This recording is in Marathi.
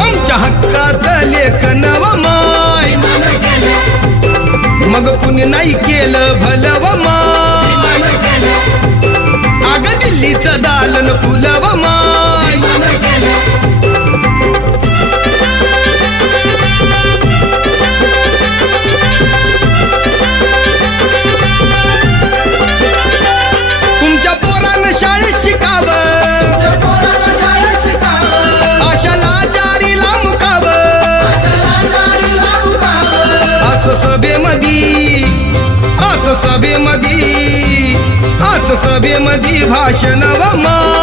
आमच्या हक्काचं लेखन व माय मग कुणी नाही केलं भलं व माय अग दिल्लीचं दालन फुलं व माय तुमच्या पोरानं शाळेत शिकावं आशाला जारीला मुकावं असं सभेमधी भाषण व मा